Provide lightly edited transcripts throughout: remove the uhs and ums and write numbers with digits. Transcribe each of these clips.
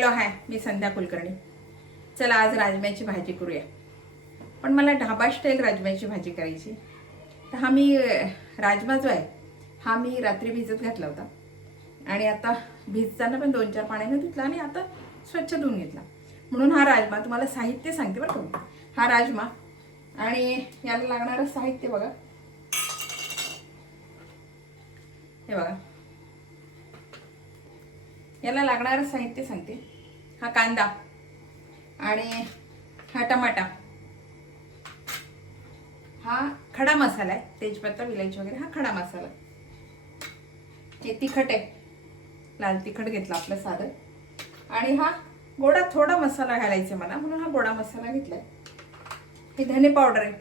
Hello hi, मी संध्या कुलकर्णी. चला आज राजम्याची भाजी करूया. पण मला ढाबा स्टाईल राजम्याची भाजी करायची. तर हा मी राजमा जो आहे हा मी रात्री भिजत घातला होता आणि आता भिजताना पण 2-4 पाण्याने धुतला आणि आता स्वच्छ धुवून घेतला. म्हणून हा राजमा तुम्हाला साहित्य सांगते बरं का. हा राजमा आणि याला लागणारं साहित्य बघा. हे बघा, याला लागणारं साहित्य सांगते. हा कांदा आणि हा टमाटा, हा खडा मसाला आहे, तेजपत्ता विलायची वगैरे हा खडा मसाला. हे तिखट आहे, लाल तिखट घेतला आपलं साधं. आणि हा गोडा थोडा मसाला घालायचा मला, म्हणून हा गोडा मसाला घेतलाय. ही धने पावडर आहे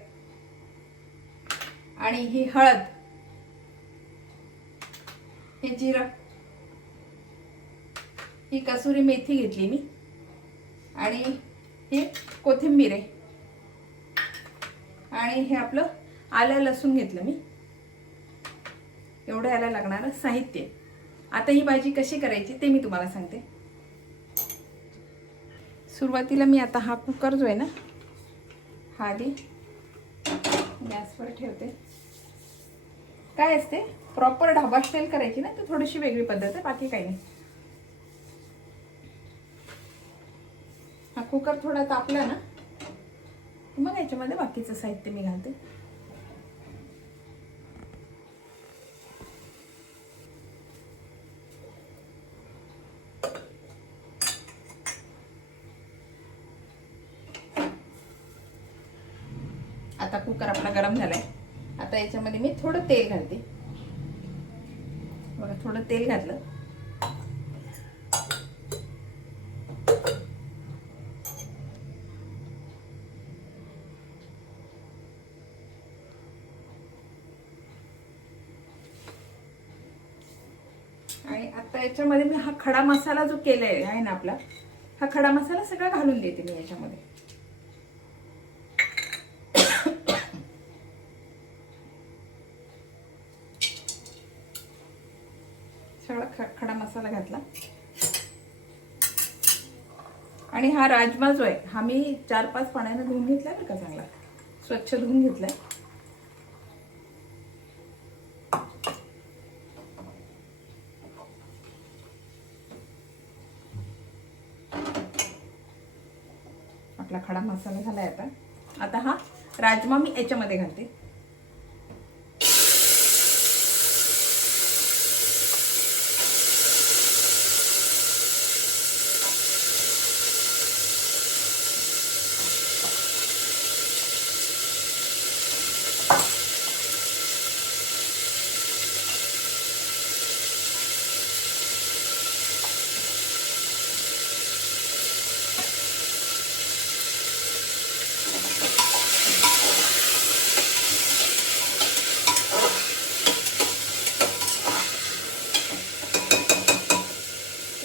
आणि ही हळद, हे जिरं, ही कसुरी मेथी घेतली मी आणि ही कोथिंबीर आहे आणि हे आपलं आलं लसूण घेतलं मी. एवढं याला लागणारं साहित्य. आता ही भाजी कशी करायची ते मी तुम्हाला सांगते. सुरुवातीला मी आता हा कुकर जो आहे ना हा आधी गॅसवर ठेवते. काय असते प्रॉपर ढाबा स्टाईल करायची ना, तर थोडीशी वेगळी पद्धत आहे, बाकी काही नाही. हा कुकर थोडा तापला ना मग याच्यामध्ये बाकीचं साहित्य मी घालते. आता कुकर आपला गरम झालाय. आता याच्यामध्ये मी थोडं तेल घालते बघा. थोडं तेल घातलं आणि आता याच्यामध्ये मी हा खडा मसाला जो केलाय आहे ना आपला, हा खडा मसाला सगळा घालून देते मी याच्यामध्ये. सगळा खडा मसाला घातला आणि हा राजमा जो आहे हा मी 4-5 पाण्याने धुवून घेतलाय बरं का, चांगला स्वच्छ धुवून घेतलाय. आपला खडा मसाला झालाय. आता हा राजमा मी याच्यामध्ये घालते.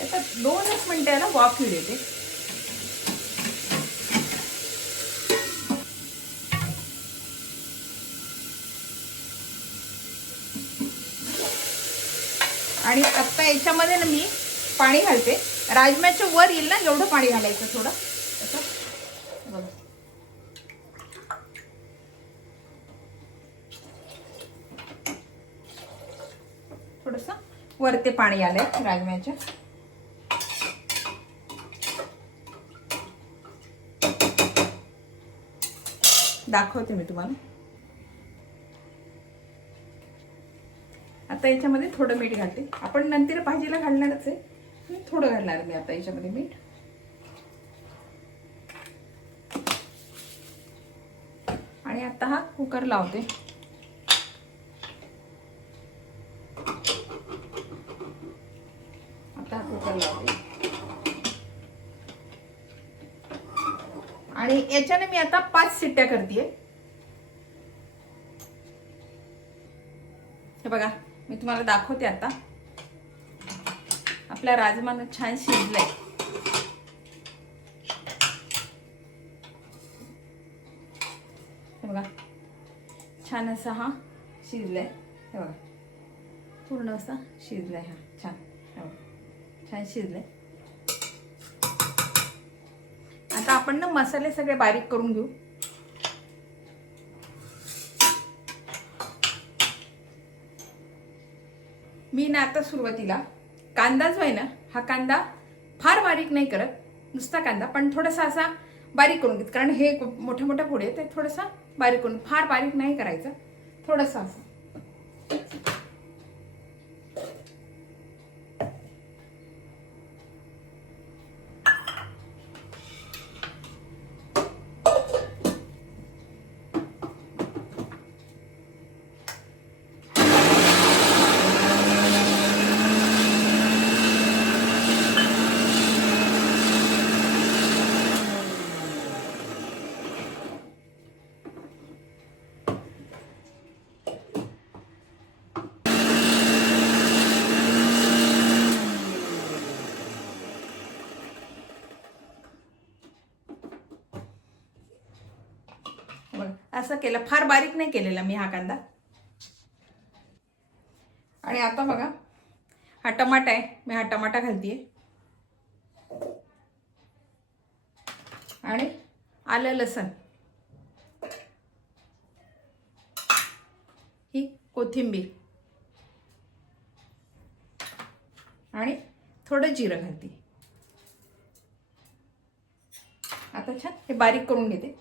आता 2 मिनिटं याला वाफ येऊ देते. आणि आता याच्यामध्ये ना मी पाणी घालते. राजम्याच्या वर येईल ना एवढं पाणी घालायचं थोडं. बघा थोडस वर ते पाणी आलंय राजम्याच्या. दाखवते मी तुम्हाला. आता याच्यामध्ये थोडं मीठ घालते. आपण नंतर भाजीला घालणारच आहे, थोडं घालणार मी आता याच्यामध्ये मीठ. आणि आता हा कुकर लावते. आता हा कुकर लावते आणि याच्याने मी आता 5 शिट्ट्या करते. हे बघा मी तुम्हाला दाखवते. आता आपला राजमा छान शिजलाय. हे बघा छान असा हा शिजलाय. हे बघा पूर्ण असा शिजलाय हा छान. हे बघा छान शिजलाय. आता आपण ना मसाले सगळे बारीक करून घेऊ. मी ना आता सुरुवातीला कांदा जो आहे ना, हा कांदा फार बारीक नाही करत, नुसता कांदा, पण थोडासा असा बारीक करून घेत, कारण हे मोठ्या मोठ्या फोडी आहेत, ते थोडासा बारीक करून, फार बारीक नाही करायचं, थोडासा असं. असं केलं, फार बारीक नाही केलेला मी हा कांदा. आणि आता बघा हा टमाटा आहे, मी हा टमाटा घालतेय आणि आलं लसण, ही कोथिंबीर आणि थोडं जिरं घालते. आता छान हे बारीक करून घेते.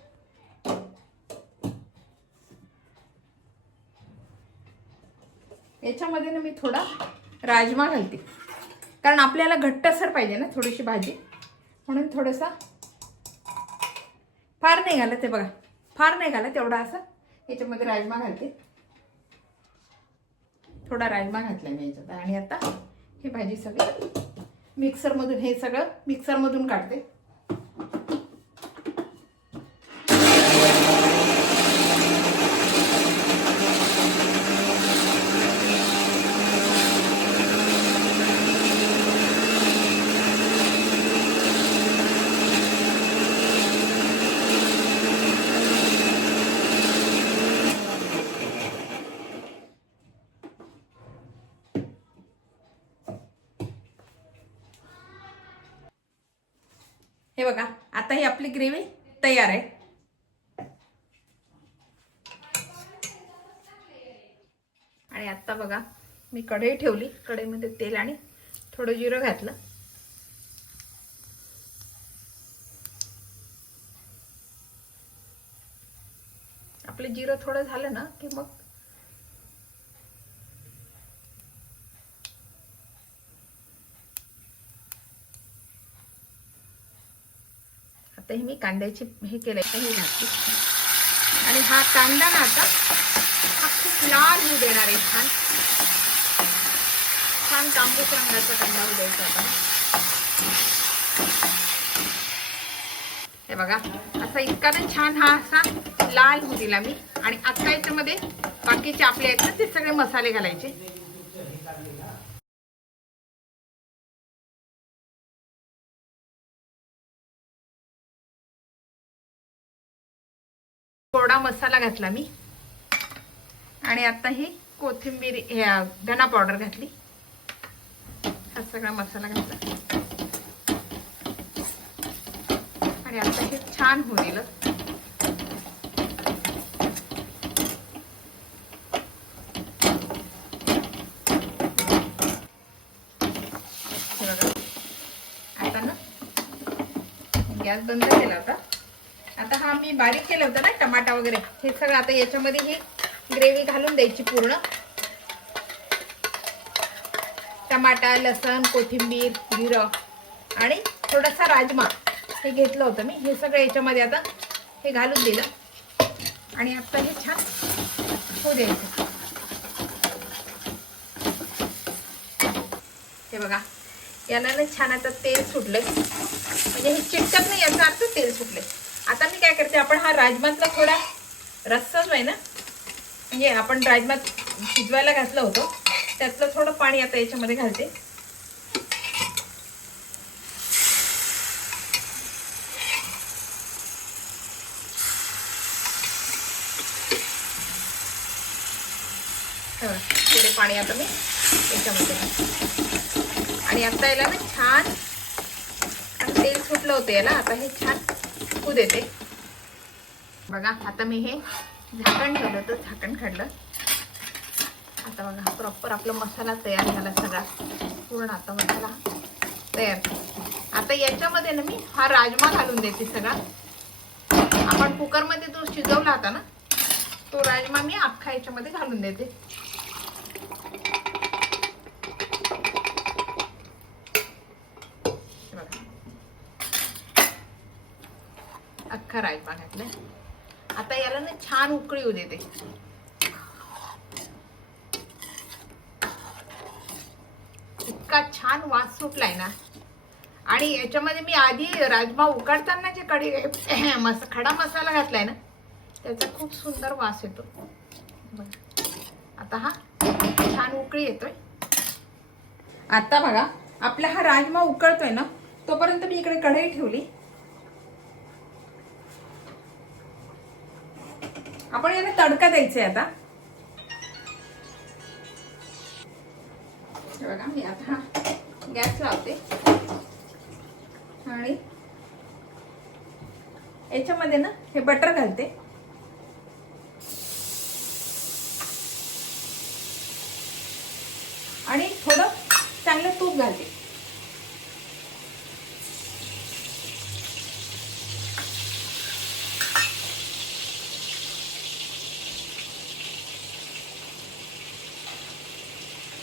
याच्यामध्ये ना मी थोडा राजमा घालते, कारण आपल्याला घट्टसर पाहिजे ना थोडीशी भाजी, म्हणून थोडासा, फार नाही घालत, ते बघा फार नाही घालत, तेवढा असं याच्यामध्ये राजमा घालते. थोडा राजमा घातला मी याच्यात. आणि आता ही भाजी सगळी मिक्सरमधून, हे सगळं मिक्सरमधून काढते. हे बघा आता ही आपली ग्रेव्ही तयार आहे. आणि आता बघा मी कढई ठेवली, कढईमध्ये तेल आणि थोडं जिरं घातलं. आपलं जिरं थोडं झालं ना की मग आता मी कांद्याची हे केलंय, हे घातली. आणि हा कांदा ना आता हा खूप लाल होऊ देणार आहे, छान छान तांबूस रंगाचा कांदा होऊ द्यायचा आपण. हे बघा असा इतका ना छान हा असा लाल होऊ दिला मी. आणि आता याच्यामध्ये बाकीचे आपले आहेत ना ते सगळे मसाले घालायचे. कोरडा मसाला घातला मी. आणि आता ही कोथिंबीर, धना पावडर घातली. हा सगळा मसाला घातला आणि आता हे छान होऊ दिलं. आता ना गॅस बंद केला होता. आता हा मी बारीक केलं होतं ना टमाटा वगैरे, हे सगळं आता याच्यामध्ये ही ग्रेव्ही घालून द्यायची पूर्ण. टमाटा, लसण, कोथिंबीर, जिरं आणि थोडासा राजमा हे घेतलं होतं मी, हे सगळं याच्यामध्ये आता हे घालून दिलं. आणि आता हे छान होऊ द्यायचं. हे बघा याला ना छान आता तेल सुटलंय, म्हणजे हे चिटकत नाही याचा अर्थ तेल सुटले. आता मी काय करते, आपण हा राजमातला थोडा रस्सा जो आहे ना, म्हणजे आपण राजमा शिजवायला घातलं होतं त्यातलं थोडं पाणी आता याच्यामध्ये घालते. थोडे पाणी आता मी याच्यामध्ये घालते. आणि आता याला ना छान तेल सुटलं होतं याला. आता हे छान शिजकू देते. बघा आता मी हे झाकण ठेवलं तर झाकण काढलं. आता बघा प्रॉपर आपला मसाला तयार झाला सगळा, पूर्ण आता मसाला तयार. आता याच्यामध्ये ना मी हा राजमा घालून देते सगळा. आपण कुकरमध्ये जो शिजवला होता ना तो राजमा मी अख्खा याच्यामध्ये घालून देते. अख्खा राजमा घातलाय. आता याला ना छान उकळी येऊ देते. इतका छान वास सुटलाय ना. आणि याच्यामध्ये मी आधी राजमा उकडताना जे खडा मसाला घातलाय ना त्याचा खूप सुंदर वास येतो. आता हा छान उकळी येतोय. आता बघा आपला हा राजमा उकळतोय ना तोपर्यंत मी इकडे कढई ठेवली. आपण याला तडका द्यायचा आहे. आता बघा मी आता गॅस लावते आणि याच्यामध्ये ना हे बटर घालते. आणि थोडं चांगलं तूप घालते.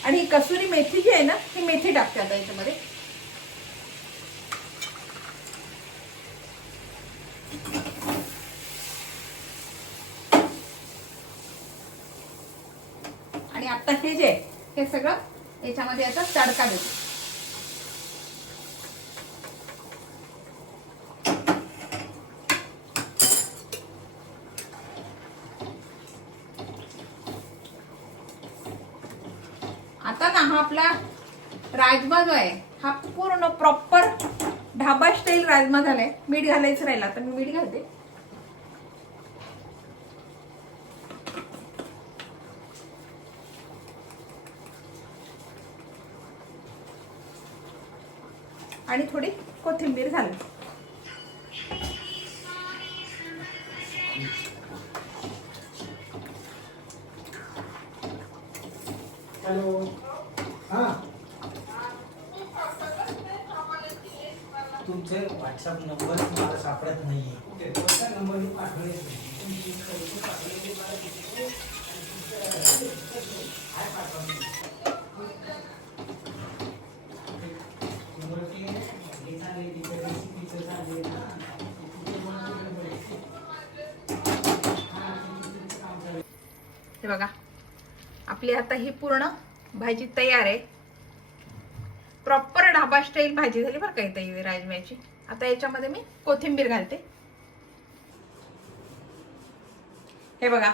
आणि कसुरी मेथी जी आहे ना ही मेथी टाकते आता याच्यामध्ये. आणि आता हे जे हे सगळं याच्यामध्ये आता तडका देते. आता ना हा आपला राजमा जो आहे हा पूर्ण प्रॉपर ढाबा स्टाईल राजमा झालाय. मीठ घालायचं राहिलं आता मी मीठ घालते. आणि थोडी कोथिंबीर घालते. हॅलो. हां तुमचे व्हॉट्सअप नंबर मला सापडत नाहीये. कोणता नंबर मी पाठवले हे बघा आपली आता ही पूर्ण भाजी तयार आहे. प्रॉपर ढाबा स्टाईल भाजी झाली बरं का इथे राजम्याची. आता याच्यामध्ये मी कोथिंबीर घालते. हे बघा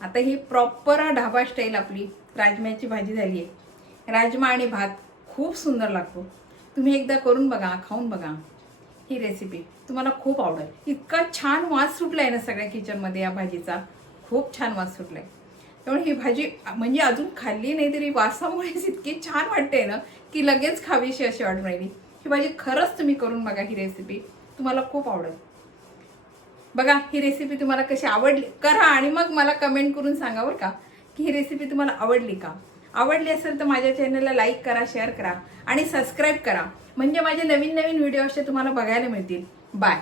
आता ही प्रॉपर ढाबा स्टाईल आपली राजम्याची भाजी झाली आहे. राजमा आणि भात खूप सुंदर लागतो. तुम्ही एकदा करून बघा, खाऊन बघा. ही रेसिपी तुम्हाला खूप आवडेल. इतका छान वास सुटलाय ना सगळ्या किचनमध्ये या भाजीचा. खूप छान वास सुटलाय. त्यामुळे ही भाजी म्हणजे अजून खाल्ली नाही तरी वासामुळेच इतकी छान वाटते ना की लगेच खावीशी अशी वाटून राहिली. ही भाजी खरंच तुम्ही करून बघा. ही रेसिपी तुम्हाला खूप आवडेल. बघा ही रेसिपी तुम्हाला कशी आवडली करा आणि मग मला कमेंट करून सांगा बरं का की ही रेसिपी तुम्हाला आवडली का. आवडली असेल तर माझ्या चॅनलला लाईक करा, शेअर करा आणि सबस्क्राईब करा. म्हणजे माझे नवीन नवीन व्हिडिओ असे तुम्हाला बघायला मिळतील. बाय.